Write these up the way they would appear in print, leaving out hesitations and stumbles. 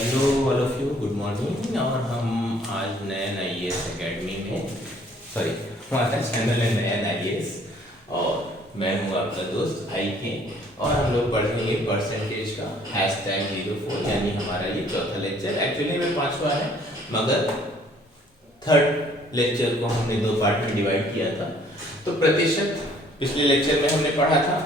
Hello all of you, good morning. और हम आज नयन IAS एकेडमी में हमारा चैनल है नयन IAS और मैं हूँ आपका दोस्त IK। और हम लोग पढ़ेंगे परसेंटेज का #04, यानी हमारा ये चौथा लेक्चर। एक्चुअली में पांचवा है, मगर थर्ड लेक्चर को हमने दो पार्ट में डिवाइड किया था। तो प्रतिशत पिछले लेक्चर में हमने पढ़ा था,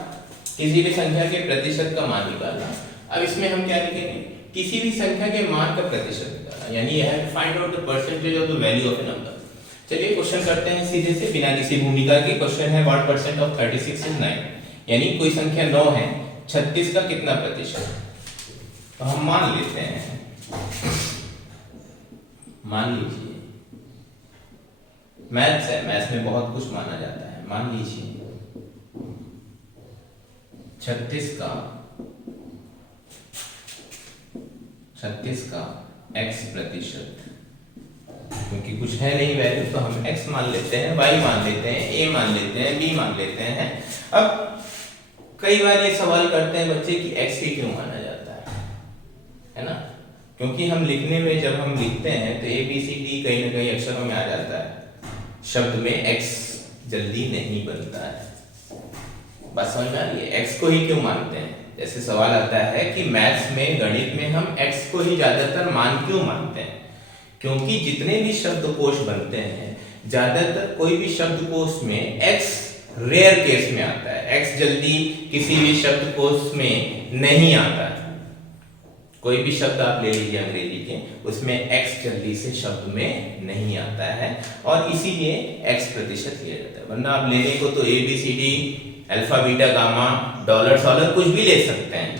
किसी भी संख्या के प्रतिशत का मान निकालना। अब इसमें हम क्या लिखेंगे, किसी भी संख्या के मान का प्रतिशत निकालना, यानी यह find out the percentage of the value of A number. चलिए क्वेश्चन करते हैं सीधे से, बिना किसी भूमिका के। क्वेश्चन है व्हाट परसेंट ऑफ 36 इज 9, यानी कोई संख्या 9 है, 36 का कितना प्रतिशत। तो हम मान लेते हैं, मान लीजिए मैथ्स है, मैथ्स में बहुत कुछ माना जाता है। मान लीजिए 36 का x प्रतिशत, क्योंकि कुछ है नहीं वैल्यू, तो हम x मान लेते हैं, y मान लेते हैं, a मान लेते हैं, b मान लेते हैं। अब कई बार ये सवाल करते हैं बच्चे कि x ही क्यों माना जाता है ना? क्योंकि हम लिखने में जब हम लिखते हैं तो a b c d कहीं ना कहीं अक्षरों में आ जाता है, शब्द में x जल्दी नहीं बनता है। बात समझ में आ रही है? x को ही क्यों मानते हैं? जैसे सवाल आता है कि मैथ्स में, गणित में हम x को ही ज्यादातर मान क्यों मानते हैं? क्योंकि जितने भी शब्दकोश बनते हैं, ज्यादातर कोई भी शब्दकोश में x रेयर केस में आता है, x जल्दी किसी भी शब्दकोश में नहीं आता है। कोई भी शब्द आप ले लीजिए अंग्रेजी के, उसमें x जल्दी से शब्द में नहीं आता है, और इसीलिए x प्रतिशत लिया जाता है। वरना आप लेने को तो a b c d alpha beta gamma dollar सॉलर कुछ भी ले सकते हैं,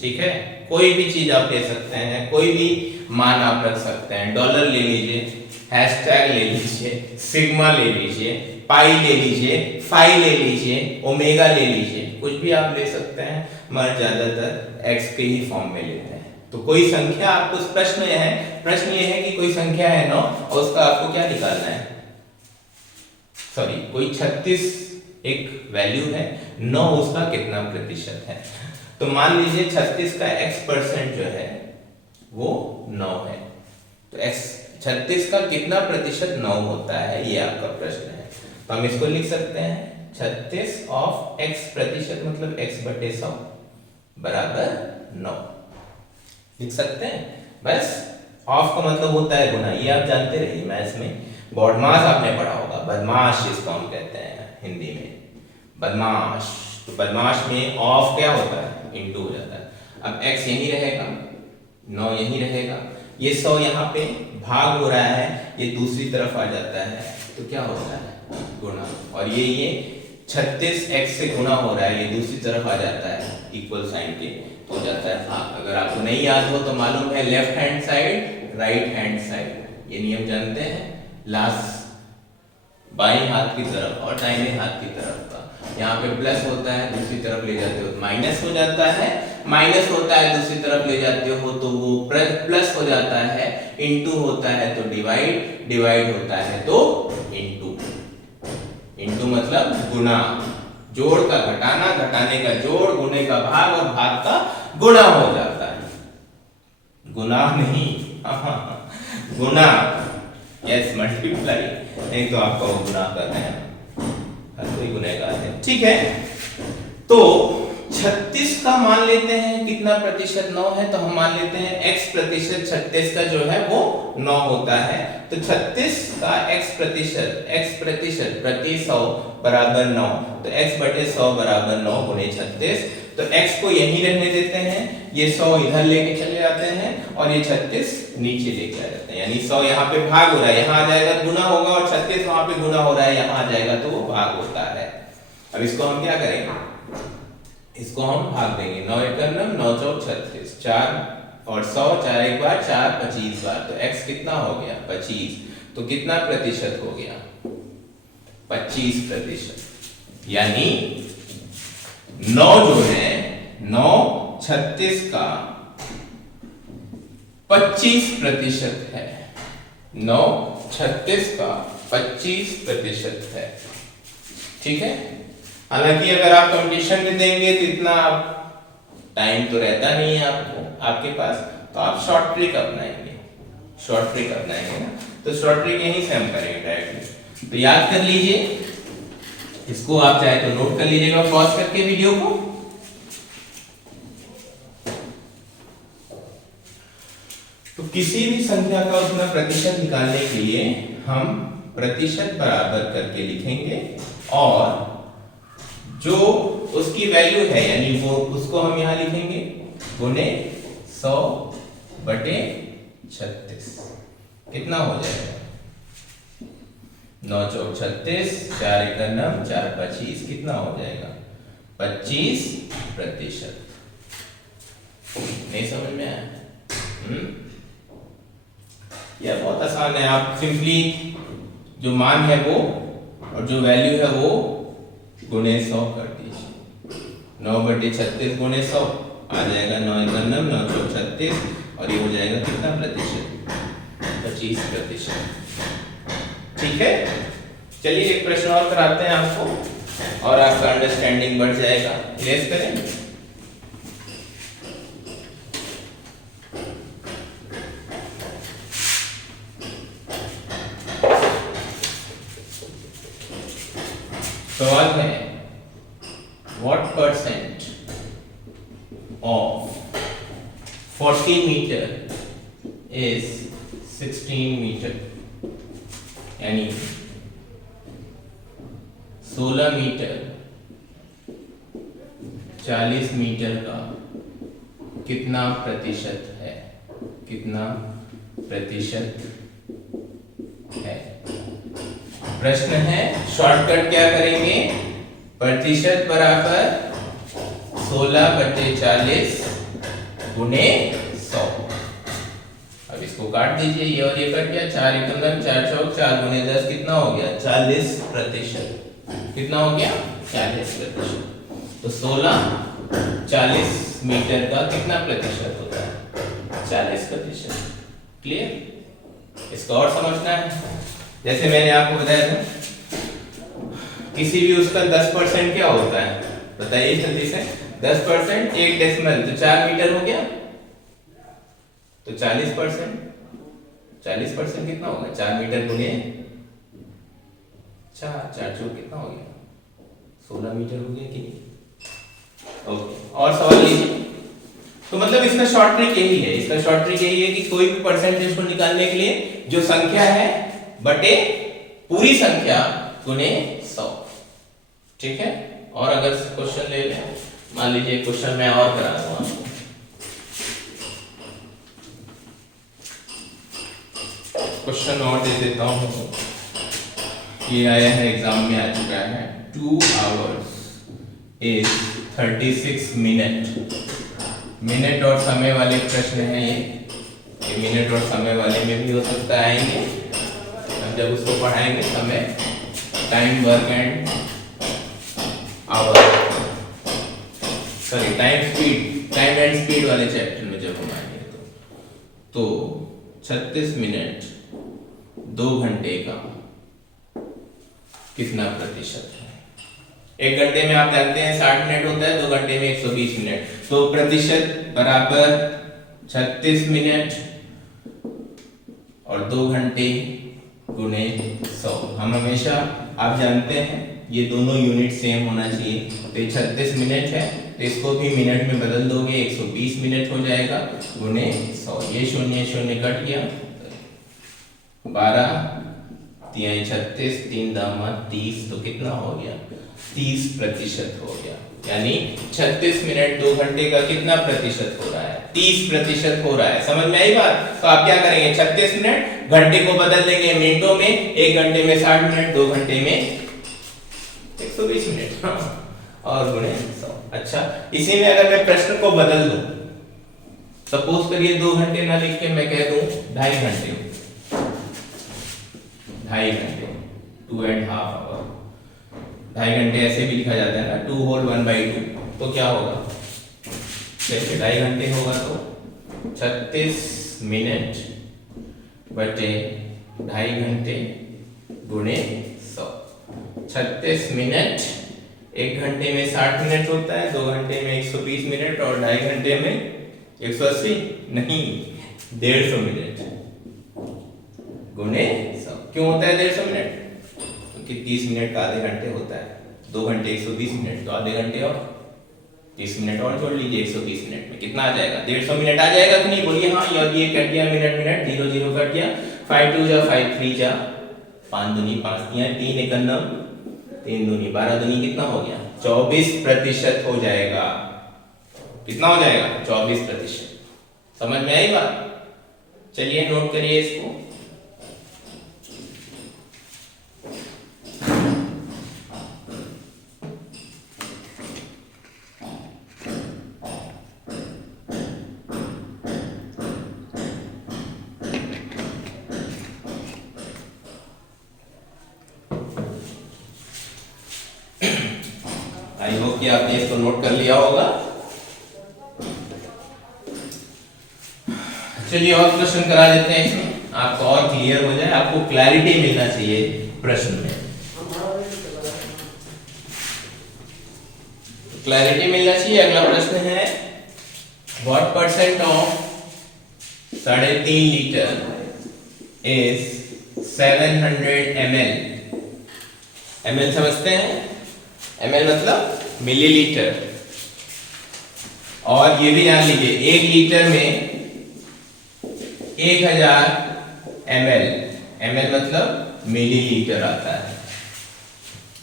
ठीक है? कोई भी चीज आप ले सकते हैं, कोई भी मान आप रख सकते हैं। डॉलर ले लीजिए, हैशटैग ले लीजिए, सिग्मा ले लीजिए, पाई ले लीजिए, फाई ले लीजिए, ओमेगा ले लीजिए, कुछ भी आप ले सकते हैं, मगर ज्यादातर x के ही फॉर्म में लेते हैं। तो कोई संख्या आपको प्रश्न ये है कि कोई संख्या है 9 और उसका आपको क्या निकालना है, कोई 36 एक वैल्यू है, 9 उसका कितना प्रतिशत है। तो मान लीजिए 36 का x% जो है वो 9 है, तो x 36 का कितना प्रतिशत 9 होता है, ये आपका प्रश्न है। तो हम इसको लिख सकते हैं 36 ऑफ x प्रतिशत, मतलब x/100 बराबर 9 लिख सकते हैं। बस ऑफ का मतलब होता है गुना, ये आप जानते रहिए। मैथ्स में बॉडमास आपने पढ़ा होगा, बदमाश जिसको हम कहते हैं हिंदी में, बदमाश। तो बदमाश में ऑफ क्या होता है, इनटू हो जाता है। अब x यही रहेगा, 9 यही रहेगा, ये 100 यहाँ पे भाग हो रहा है, ये दूसरी तरफ आ जाता है, तो क्या होता है, गुणा। और ये 36 x से गुणा हो रहा है, ये दूसरी तरफ आ जाता है इक्वल साइन के, तो हो जाता है भाग। अगर आपको नहीं याद हो तो मालूम है left hand side right hand side, ये नियम जानते हैं, लास्ट बाएं हाथ की तरफ और दाहिने हाथ की तरफ का। यहाँ पे प्लस होता है, दूसरी तरफ ले जाते हो माइनस हो जाता है, माइनस होता है दूसरी तरफ ले जाते हो तो वो प्लस हो जाता है, इनटू होता है तो डिवाइड, डिवाइड होता है तो इनटू। इनटू मतलब गुना, जोड़ का घटाना, घटाने का जोड़, गुने का भाग और भाग का गुणा हो जाता है। गुना नहीं, गुना, यस, मल्टीप्लाई, नहीं तो आपका वो गुना कर रहे हैं, हर कोई गुनहगार है, ठीक है? तो 36 का मान लेते हैं कितना प्रतिशत 9 है, तो हम मान लेते हैं x प्रतिशत 36 का जो है वो 9 होता है। तो 36 का x प्रतिशत प्रति 100 बराबर 9, तो x/100 बराबर 9 गुणे 36। तो x को यहीं रहने देते हैं, ये 100 इधर लेके चले जाते हैं और ये 36 नीचे लेके आ जाते हैं, यानी 100 यहाँ पे भाग हो रहा है, यहाँ आ जाएगा गुना होगा, और 36 वहां पे गुना हो रहा है, यहाँ आ जाएगा तो वो भाग होता है। अब इसको हम क्या करेंगे, इसको हम भाग देंगे, 9 एकड़ 9 चौक 36, 4 और 100, 4 एक बार 4 25 बार, तो x कितना हो गया 25। तो कितना प्रतिशत हो गया 25%, यानी 9 जो है 9 36 का 25% है, 9 36 का 25% है, ठीक है? हालांकि अगर आप कंपटीशन में देंगे तो इतना टाइम तो रहता नहीं है आपको, आपके पास, तो आप शॉर्ट ट्रिक अपनाएंगे, शॉर्ट ट्रिक अपनाएंगे ना, तो शॉर्ट ट्रिक यहीं से हम करेंगे डायरेक्टली। तो याद कर लीजिए, इसको आप चाहे तो नोट कर लीजिएगा पॉज करके वीडियो को। तो किसी भी संख्या का उसका प्रतिशत निकालने के लिए हम प्रतिशत बराबर करके लिखेंगे और जो उसकी वैल्यू है यानी वो उसको हम यहां लिखेंगे गुने 100 बटे 36। कितना हो जाएगा? 9 चौक 36, 4 एक 9, 4 25, कितना हो जाएगा? 25%। नहीं समझ में आया? यह बहुत आसान है। आप सिंपली जो मान है वो और जो वैल्यू है वो गुने 100 कर दीजिए। 9 बटे 36 गुने 100 आ जाएगा 9 एक 9, 9 चौक 36 और ये हो जाएगा कितना प्रतिशत? 25%। ठीक है, चलिए एक प्रश्न और कराते हैं आपको और आपका अंडरस्टैंडिंग बढ़ जाएगा। इरेज करें। सवाल है what percent of 40 meter is 16 meter, यानी 16 मीटर 40 मीटर का कितना प्रतिशत है? कितना प्रतिशत है? प्रश्न है, शॉर्टकट क्या करेंगे? प्रतिशत बराबर 16 बटे 40 गुने 100। अब इसको काट दीजिए, ये और ये कट गया, 4 एक 9, 4 चौक 4 गुने 10 कितना हो गया? 40%। कितना हो गया? 40%। तो 16 40 मीटर का कितना प्रतिशत होता है? 40%। क्लियर? इसको और समझना है। जैसे मैंने आपको बताया था, किसी भी उसका 10% क्या होता है बताइए जल्दी से। 10% 1 डेसिमल तो 4 मीटर हो गया। तो 40% कितना होगा? 4 मीटर गुने 4, 4 चौक कितना हो गया? 16 मीटर हो गया कि नहीं? ओके, और सवाल लीजिए। तो मतलब इसका शॉर्ट ट्रिक यही है, इसका शॉर्ट ट्रिक यही है कि कोई भी परसेंटेज को निकालने के लिए जो संख्या है बटे पूरी संख्या गुने 100। ठीक है, और अगर क्वेश्चन ले लें, मान लीजिए क्वेश्चन मैं और करा दूं आपको। क्वेश्चन और दे देता हूं, ये आया है एग्जाम में, आ चुका है। 2 hours is 36 मिनट। मिनट और समय वाले प्रश्न है ये मिनट और समय वाले में भी हो सकता है आएंगे। हम जब उसको पढ़ाएंगे समय, time, work and hour, sorry time and speed वाले चैप्टर में जब हम आएंगे तो 36 मिनट 2 घंटे का कितना प्रतिशत है? 1 घंटे में आप जानते हैं 60 मिनट होता है, 2 घंटे में 120 मिनट। तो प्रतिशत बराबर 36 मिनट और 2 घंटे गुने 100। हम हमेशा, आप जानते हैं, ये दोनों यूनिट सेम होना चाहिए। तो ये 36 मिनट है तो इसको भी मिनट में बदल दोगे, 120 मिनट हो जाएगा गुने 100। ये शून्य शून्य कट गया, 12 3 36 3 दामा 30, तो कितना हो गया? 30% हो गया। यानी 36 मिनट 2 घंटे का कितना प्रतिशत हो रहा है? 30% हो रहा है। समझ में आई बात? तो आप क्या करेंगे? 36 मिनट घंटे को बदल देंगे मिनटों में, 1 घंटे में 60 मिनट, 2 घंटे में 120 मिनट, और गुणे 100। अच्छा, इसी में अगर मैं प्रश्न को बदल दूं, सपोज करिए 2 घंटे ना लिख के मैं कह दूं 2.5 घंटे, 2.5 घंटे, 2.5 आवर। 2.5 घंटे ऐसे भी लिखा जाता है ना, 2 होल 1/2। तो क्या होगा? जैसे 2.5 घंटे होगा तो 36 मिनट बटे 2.5 घंटे गुणे 100। 36 मिनट 1 घंटे में 60 मिनट होता है, 2 घंटे में 120 मिनट और 2.5 घंटे में 180 नहीं, 150 मिनट गुणे 100। क्यों होता है 150 मिनट? क्योंकि 30 मिनट का आधे घंटे होता है, 2 घंटे 120 मिनट, तो आधे घंटे और 30 मिनट और जोड़ लीजिए, 130 मिनट में कितना आ जाएगा? 150 मिनट आ जाएगा कि नहीं? बोलिए हाँ। ये कट गया, मिनट मिनट, 0 0 कट गया, 5 2 जा 5 3 जा 5 दूनी 5 दिया, 3 1 9, 3 दूनी 12 दूनी कितना हो गया? 24% हो जाएगा। कितना हो जाएगा? 24%। समझ में आई बात? चलिए नोट करिए इसको। आई होप कि आपने इसको नोट कर लिया होगा। चलिए और क्वेश्चन करा देते हैं इसमें, आपको और क्लियर हो जाए, आपको क्लैरिटी मिलना चाहिए प्रश्न में। क्लैरिटी मिलना चाहिए। अगला प्रश्न है, what percent of 3.5 litre is 700 ml? ml समझते हैं? ml मतलब मिलीलीटर। और ये भी जान लीजिए 1 लीटर में 1000 ml, ml मतलब मिलीलीटर आता है।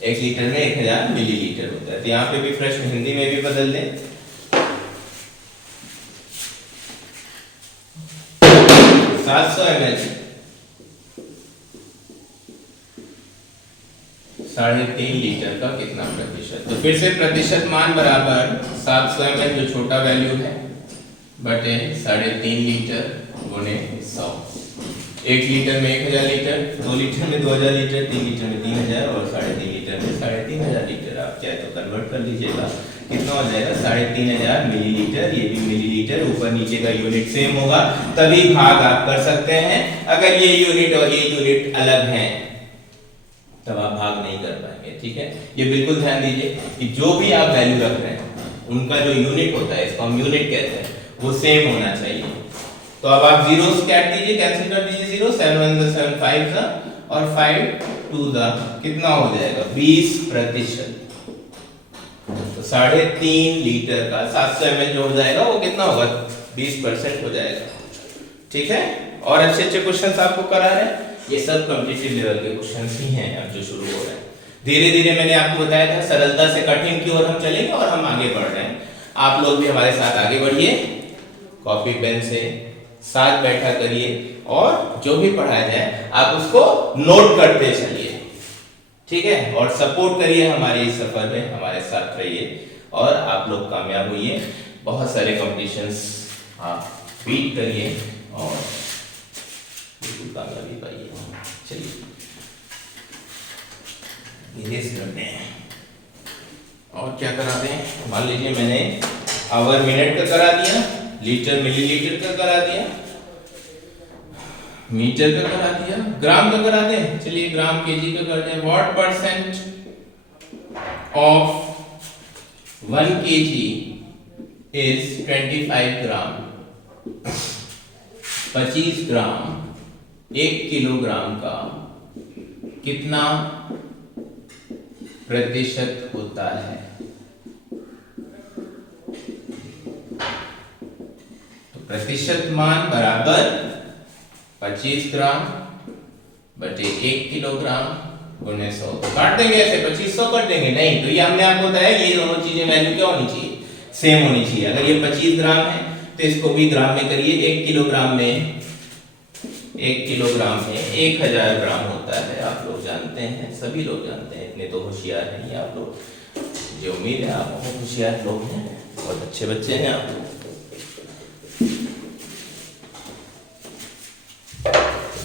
1 लीटर में 1000 मिलीलीटर होता है। तो यहाँ पे भी प्रश्न हिंदी में भी बदल दें, 700 ml 3.5 लीटर का कितना प्रतिशत? तो फिर से प्रतिशत मान बराबर 700 ml जो छोटा वैल्यू है बटे 3.5 लीटर गुणे 100। 1 लीटर में 1000 लीटर, 2 लीटर में 2000 लीटर, 3 लीटर में 3000 और 3.5 लीटर में 3500 लीटर। आप चाहे तो कन्वर्ट कर लीजिएगा, कितना हो जाएगा? 3500 मिलीलीटर। ये भी मिलीलीटर, ऊपर नीचे का यूनिट सेम होगा तभी भाग आप कर सकते हैं। अगर ये यूनिट और ये यूनिट अलग हैं तब आप भाग नहीं कर पाएंगे। ठीक है, ये बिल्कुल ध्यान दीजिए कि जो भी आप वैल्यू रख रहे हैं उनका जो यूनिट होता है, इसको हम यूनिट कहते हैं, वो सेम होना चाहिए। तो अब आप जीरोस काट दीजिए, कैंसिल कर दीजिए जीरो, 7 1 7 5 और 5 2 कितना हो जाएगा? 20%। तो 3.5 लीटर का 700 ml जो हो जाएगा वो कितना होगा? 20% हो जाएगा। ठीक है, और अच्छे अच्छे क्वेश्चंस आपको करा रहे हैं, ये सब कॉम्पिटिटिव लेवल के क्वेश्चंस ही हैं अब जो शुरू हो रहे हैं। धीरे धीरे मैंने आपको बताया था सरलता से कठिन की ओर हम चलेंगे और हम आगे बढ़ रहे हैं। आप लोग भी हमारे साथ आगे बढ़िए, कॉपी पेन से साथ बैठा करिए और जो भी पढ़ाया जाए आप उसको नोट करते चलिए। ठीक है, और सपोर्ट करिए हमारे इस सफर में, हमारे साथ रहिए और आप लोग कामयाब होइए। बहुत सारे कॉम्पिटिशन्स आप बीट करिए और बिल्कुल कामयाबी पाइए। चलिए धीरे से करते हैं और क्या करा दें। मान लीजिए मैंने आवर मिनट का करा दिया, लीटर मिलीलीटर का करा दिया, मीटर का करा दिया, ग्राम का करा दें। चलिए ग्राम केजी का कर दें। What percent of 1 kg is 25 gram? 25 gram 1 kilogram का कितना प्रतिशत होता है? तो प्रतिशत मान बराबर 25 ग्राम बटे 1 किलोग्राम गुणे 100। तो काट देंगे ऐसे, 2500 कर देंगे? नहीं, तो ये हमने आपको बताया ये दोनों चीजें वैल्यू क्या होनी चाहिए? सेम होनी चाहिए। अगर ये 25 ग्राम है तो इसको भी ग्राम में करिए। 1 किलोग्राम में 1000 ग्राम होता है। आप लोग जानते हैं, सभी लोग जानते हैं, इतने तो होशियार नहीं आप लोग। मुझे उम्मीद है आप बहुत होशियार लोग हैं, बहुत अच्छे बच्चे हैं आप लोग।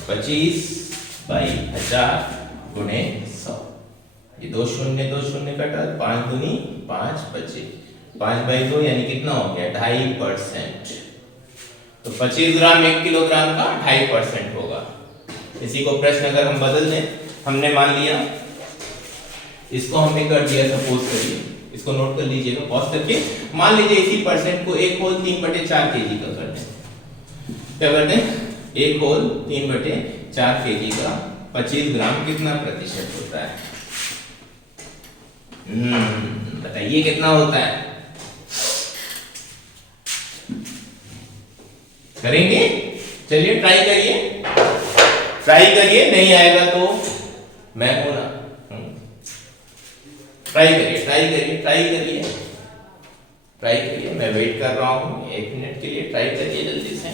25/1000 गुणे 100। ये 2 शून्य कटा, 5 दूनी 5 बचे, 5/2 यानी कितना हो गया? 2.5%। तो 25 ग्राम 1 किलोग्राम का 2.5% होगा। इसी को प्रश्न अगर हम बदल दें, हमने मान लिया इसको हमने कर दिया, सपोज करिए इसको नोट कर लीजिएगा पॉज करके। मान लीजिए इसी परसेंट को एक होल 3/4 केजी का कर दें। क्या करते हैं, एक होल 3/4 केजी का 25 ग्राम कितना प्रतिशत होता है? बताइए कितना होता है? करेंगे, चलिए ट्राई करिए, ट्राई करिए, नहीं आएगा तो मैं हूं ना। ट्राई करिए, ट्राई करिए, ट्राई करिए, ट्राई करिए, मैं वेट कर रहा हूं 1 मिनट के लिए। ट्राई करिए जल्दी से।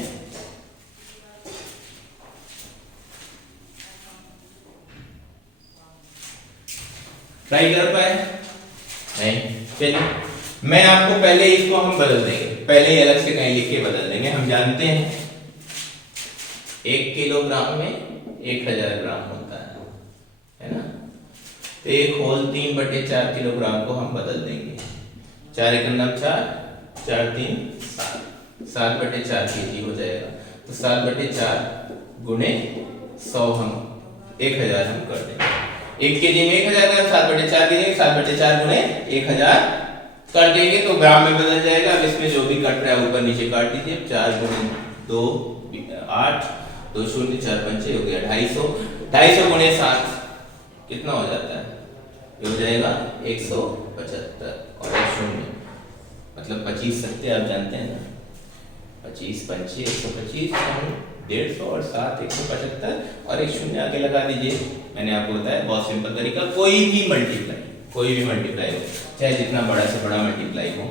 ट्राई कर पाए? नहीं, चलिए मैं आपको पहले इसको हम बदल देंगे, पहले ही अलग से कहीं लिख के बदल देंगे। हम जानते हैं 1 किलोग्राम में 1000 ग्राम होता है ना? तो एक होल 3/4 किलोग्राम को हम बदल देंगे। 4 × 4, 4 3 7, 7/4 केजी हो जाएगा। तो 7/4 गुणे 100 हम 1000 हम कर देंगे। 1 केजी में 1000 ग्राम, 7/4 केजी, 7/4 गुणे 1000 कर देंगे तो ग्राम में बदल जाएगा। अब इसमें जो भी कट रहा है ऊपर नीचे काट दीजिए। 4 × 2 8, 2 0 4 5 हो गया 250। 250 गुणे 7 कितना हो जाता है? ये हो जाएगा 175 और 1 0 मतलब 25 सत्ते आप जानते हैं ना, 25 5 125, 150 और 7 175 और 1 0 आगे लगा दीजिए। मैंने आपको बताया बहुत सिंपल तरीका, कोई भी मल्टीप्लाई हो, चाहे जितना बड़ा से बड़ा मल्टीप्लाई हो।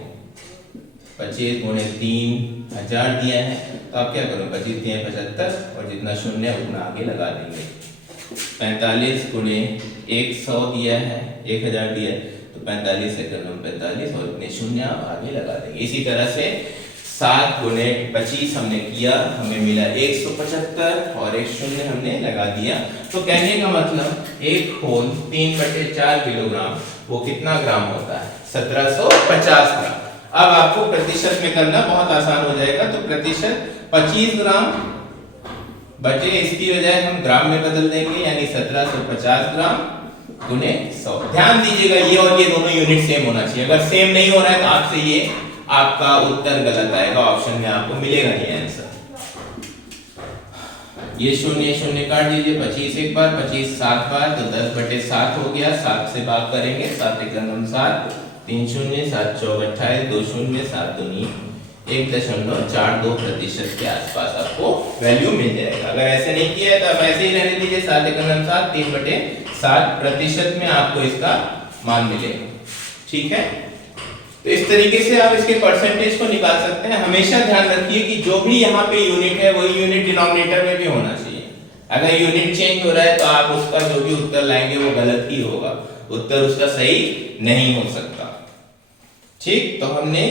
25 गुणे 3000 दिया है तो आप क्या करोगे, 25 दिए 75 और जितना शून्य है उतना आगे लगा देंगे। 45 गुणे 100 दिया है, 1000 दिया है तो 45 से 45 और इतने शून्य आगे लगा देंगे। इसी तरह से 7 गुणे 25 हमने किया, हमें मिला 175 और 1 0 हमने लगा दिया। तो कहने का मतलब एक होल 3/4 किलोग्राम वो कितना ग्राम होता है? 1750 ग्राम। अब आपको प्रतिशत में करना बहुत आसान हो जाएगा। तो प्रतिशत 25 ग्राम बचे, इसकी बजाय हम ग्राम में बदल देंगे, यानी 1750 ग्राम गुने 100। ध्यान दीजिएगा ये और ये दोनों यूनिट सेम होना चाहिए। अगर सेम नहीं हो रहा है तो आपसे ये आपका उत्तर गलत आएगा, ऑप्शन में आपको मिलेगा नहीं आंसर। ये 0 0 काट दीजिए। 25 एक बार, 25 7 बार तो 10/7 हो गया। 7 से भाग करेंगे, 7 × 7, 3 0 7 4 28, 2 0 7 2 1.42% के आसपास आपको वैल्यू मिल जाएगा। अगर ऐसे नहीं किया है तो आप ऐसे ही रहने दीजिए। 7 × 7 3/7% में आपको इसका मान मिलेगा। ठीक है, तो इस तरीके से आप इसके परसेंटेज को निकाल सकते हैं। हमेशा ध्यान रखिए कि जो भी यहाँ पे यूनिट है वही यूनिट डिनोमिनेटर में भी होना चाहिए। अगर यूनिट चेंज हो रहा है तो आप उसका जो भी उत्तर लाएंगे वो गलत ही होगा, उत्तर उसका सही नहीं हो सकता। ठीक, तो हमने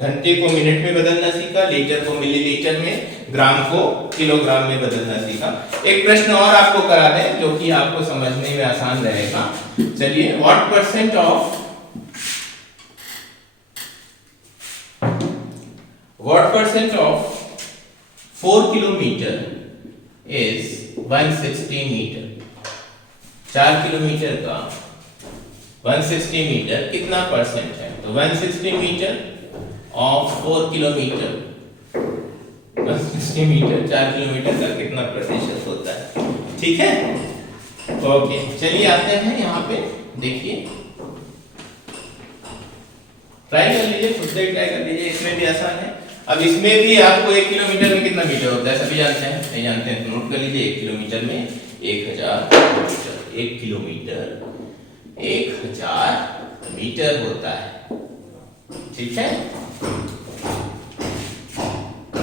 घंटे को मिनट में बदलना सीखा, लीटर को मिलीलीटर में, ग्राम को किलोग्राम में बदलना सीखा। एक प्रश्न और आपको करा दें जो कि आपको समझने में आसान रहेगा। चलिए, what percent of 4 kilometre is 160 metre? 4 kilometre का 160 मीटर कितना परसेंट है? तो 160 metre of 4 kilometre, 160 metre 4 kilometre का कितना प्रतिशत होता है? ठीक है, ओके। चलिए आते हैं यहाँ पे, देखिए ट्राई कर लीजिए, खुद से ट्राई कर लीजिए, इसमें भी आसान है। अब इसमें भी आपको 1 किलोमीटर में कितना मीटर होता है सभी जानते हैं, नहीं जानते हैं तो नोट कर लीजिए। 1 किलोमीटर में 1000 मीटर, 1 किलोमीटर 1000 मीटर होता है। ठीक है,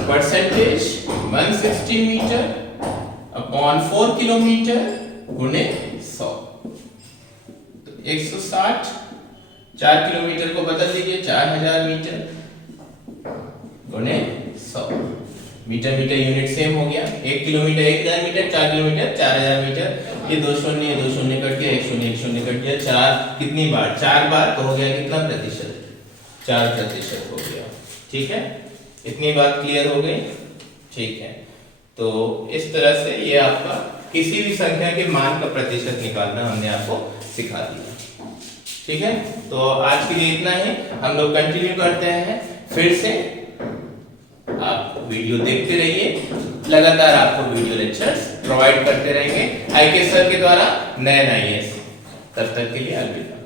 परसेंटेज 160 मीटर अपॉन 4 किलोमीटर गुणे 100, तो 160। 4 किलोमीटर को बदल दीजिए, 4000 मीटर गुणे 100। मीटर मीटर यूनिट सेम हो गया। 1 किलोमीटर 1000 मीटर, 4 किलोमीटर 4000 मीटर। ये 2 0 2 0 कट गया, 1 0 1 0 कट गया। 4 कितनी बार? 4 बार, तो हो गया कितना प्रतिशत? 4% हो गया। ठीक है, इतनी बात क्लियर हो गई? ठीक है, तो इस तरह से ये आपका किसी भी संख्या के मान का प्रतिशत निकालना हमने आपको सिखा दिया। ठीक है, तो आज के लिए इतना ही। हम लोग कंटिन्यू करते हैं फिर से। आप वीडियो देखते रहिए, लगातार आपको वीडियो लेक्चर्स प्रोवाइड करते रहेंगे IKS सर के द्वारा नए। तब तक के लिए अलविदा।